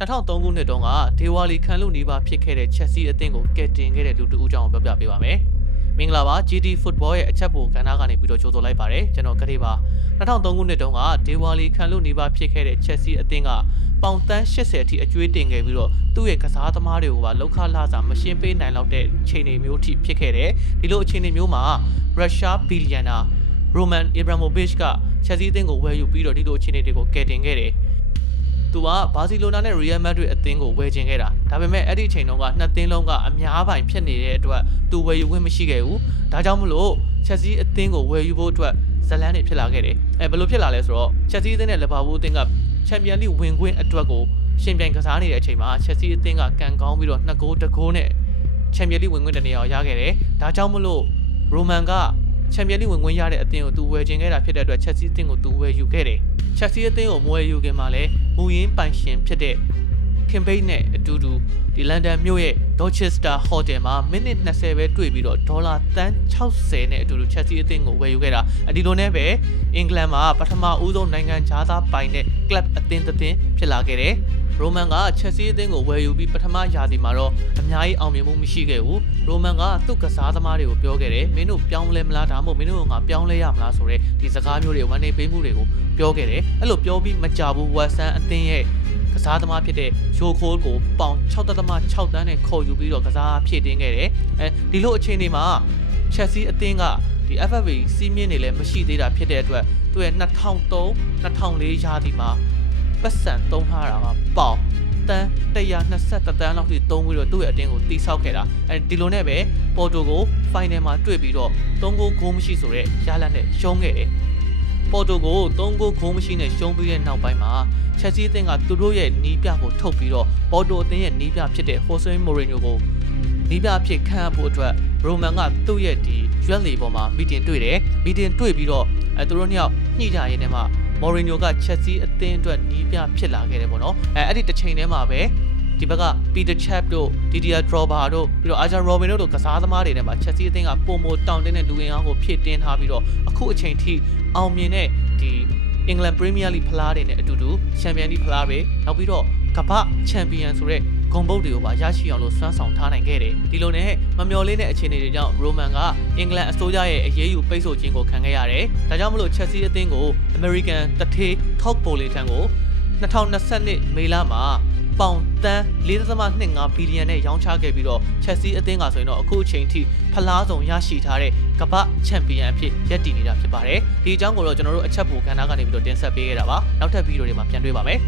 2003 ခုနှစ်တုန်းကဒေဝါလီခံလို့နေပါဖြစ်ခဲ့တဲ့ချက်စီအသင်းကိုကယ်တင်ခဲ့တဲ့လူတဦးကြောင့်ပြောပြပေးပါမယ်။မင်္ဂလာပါ GT Football ရဲ့အချက်ပိုကဏ္ဍကနေပြီးတော့ကြိုဆိုလိုက်ပါတယ်ကျွန်တော်ကလေးပါ2003ခုနှစ်တုန်းကဒေဝါလီခံလို့နေပါဖြစ်ခဲ့တဲ့ချက်စီအသင်းကပေါင်တန်း80အထိအကျွေးတင်ခဲ့ပြီးတော့သူ့ရဲ့ကစားသမားတွေကိုပါလောက်ခလာစာမရှင်းပေးနိုင်တော့တဲ့အခြေအနေမျိုးထိဖြစ်ခဲ့တယ်ဒီလိုအခြေအနေမျိုးမှာရုရှားဘီလီယံနာရိုမန်အီဘရာမိုဗစ်ကချက်စီအသင်းကိုဝယ်ယူပြီးတော့ဒီလိုအခြေအနေတွေကိုကယ်တင်ခဲ့တယ်သူကဘာစီလိုနာနဲ့ရီယယ်မက်ဒရစ်အသင်းကိုဝယ်ချင်ခဲ့တာဒါပေမဲ့အဲ့ဒီအချိန်တုန်းကနှစ်သင်းလုံးကအများပိုင်ဖြစ်နေတဲ့အတွက်သူဝယ်ယူခွင့်မရှိခဲ့ဘူးဒါကြောင့်မလို့ချက်စီအသင်းကိုဝယ်ယူဖို့အတွက်ဇလန်းတွေဖြစ်လာခဲ့တယ်ဘယ်လိုဖြစ်လာလဲဆိုတော့ချက်စီအသင်းနဲ့လီဗာပူးအသင်းကချန်ပီယံလိဝင်ခွင့်အတွက်ကိုရှင်ပြိုင်ကစားနေတဲ့အချိန်မှာချက်စီအသင်းကကန်ကောင်းပြီးတော့2ဂိုး1ဂိုးနဲ့ချန်ပီယံလိဝင်ခွင့်တနေရာကိုရခဲ့တယ်ဒါကြောင့်မလို့ရိုမန်ကချန်ပီယံလိဝင်ခွင့်ရတဲ့အသင်းကိုသူဝယ်ချင်ခဲ့တာဖြစ်တဲ့အတွက်ချက်စီအသင်းကိုသူဝယ်ယူခဲ့တယ်ချက်စီအသင်းကိုမဝယ်ယူခင်မှာလည်းမူရင်းပိုင်ရှင်ဖြစ်တဲ့ခင်ဘိတ်နဲ့အတူတူဒီလန်ဒန်မြို့ရဲ့ Dorchester Hotel မှာမိနစ်20ပဲတွေ့ပြီးတော့ဒေါ်လာတန်း60နဲ့အတူတူချက်စီအသင်းကိုဝယ်ယူခဲ့တာဒီလိုနဲ့ပဲအင်္ဂလန်မှာပထမဦးဆုံးနိုင်ငံခြားသားပိုင်တဲ့ club အသင်းတစ်သင်းဖြစ်လာခဲ့တယ်ရိုမန်ကချက်စီအသင်းကိုဝယ်ယူပြီးပထမရာသီမှာတော့အများကြီးအောင်မြင်မှုမရှိခဲ့ဘူးရိုမန်ကသူ့ကစားသမားတွေကိုပြောခဲ့တယ်မင်းတို့ပြောင်းလဲမလားဒါမှမဟုတ်မင်းတို့ကပြောင်းလဲရမလားဆိုတဲ့ဒီစကားမျိုးတွေဝန်နေပေးမှုတွေကိုပြောခဲ့တယ်အဲ့လိုပြောပြီးမကြဘူးဝက်ဆန်အသင်းရဲ့ကစားသမားဖြစ်တဲ့ရိုခိုးကိုပေါင် 6.6 တန်းနဲ့ခေါ်ယူပြီးတော့ကစားဖြည့်တင်းခဲ့တယ်ဒီလိုအခြေအနေမှာချက်စီအသင်းကဒီ FFP စီးမြင့်နေလည်းမရှိသေးတာဖြစ်တဲ့အတွက်သူ့ရဲ့2003-2004ရာသီမှာပတ်စံသုံးထားတာကပေါင်တန်း120တန်းလောက်ထိသုံးပြီးတော့သူ့ရဲ့အတင်းကိုတိဆောက်ခဲ့တာဒီလိုနဲ့ပဲပေါ်တိုကိုဖိုင်နယ်မှာတွေ့ပြီးတော့3ဂိုးဂိုးမရှိဆိုတဲ့ရလဒ်နဲ့ရှုံးခဲ့တယ်ပေါ်တိုကို3ဂိုးဂိုးမရှိနဲ့ရှုံးပြီးတဲ့နောက်ပိုင်းမှာချက်စီအသင်းကသူတို့ရဲ့နီးပြကိုထုတ်ပြီးတော့ပေါ်တိုအသင်းရဲ့နီးပြဖြစ်တဲ့ဟိုဆွေမိုရီညိုကိုနီးပြအဖြစ်ခန့်အပ်ဖို့အတွက်ရိုမန်ကသူ့ရဲ့ဒီရွက်လီပေါ်မှာမီတင်တွေ့တယ်မီတင်တွေ့ပြီးတော့သူတို့နှစ်ယောက်ညှိကြရင်းနဲ့မှမော်ရီညိုကချက်စီအသင်းအတွက်နီးပြဖြစ်လာခဲ့တယ်ပေါ့နော်အဲ့ဒီတစ်ချိန်တည်းမှာပဲဒီဘက်ကပီတာချက်တို့ဒီဒီယာဒရောဘာတို့ပြီးတော့အာဂျာရောဘင်တို့ကစားသမားတွေနဲ့မှာချက်စီအသင်းကပုံမတောင်းတင်းတဲ့လူအင်အားကိုဖြည့်တင်းထားပြီးတော့အခုအချိန်ထိအောင်မြင်တဲ့ဒီအင်္ဂလန်ပရီးမီးယားလိဖလားတွေနဲ့အတူတူချန်ပီယံလိဖလားတွေနောက်ပြီးတော့ကမ္ဘာချန်ပီယံဆိုတဲ့ဂုဏ်ပုတ်တွေကိုပါရရှိအောင်လို့စွမ်းဆောင်ထားနိုင်ခဲ့တယ်ဒီလိုနဲ့မမျှော်လင့်တဲ့အခြေအနေတွေကြောင့်ရိုမန်ကအင်္ဂလန်အစိုးရရဲ့အရေးယူပိတ်ဆို့ခြင်းကိုခံခဲ့ရတယ်ဒါကြောင့်မလို့ချက်စီအသင်းကိုအမေရိကန်တထေး Talk Bowl ထံကို2022မေလမှာပေါင်တန်း 4.25 ဘီလီယံနဲ့ရောင်းချခဲ့ပြီးတော့ချက်စီအသင်းကဆိုရင်တော့အခုအချိန်ထိဖလားဆောင်ရရှိထားတဲ့ကမ္ဘာချန်ပီယံအဖြစ်ရပ်တည်နေတာဖြစ်ပါတယ်ဒီအကြောင်းကိုတော့ကျွန်တော်တို့အချက်ပိုကဏ္ဍကနေပြီးတော့တင်ဆက်ပေးခဲ့တာပါနောက်ထပ်ဗီဒီယိုတွေမှာပြန်တွေ့ပါမယ်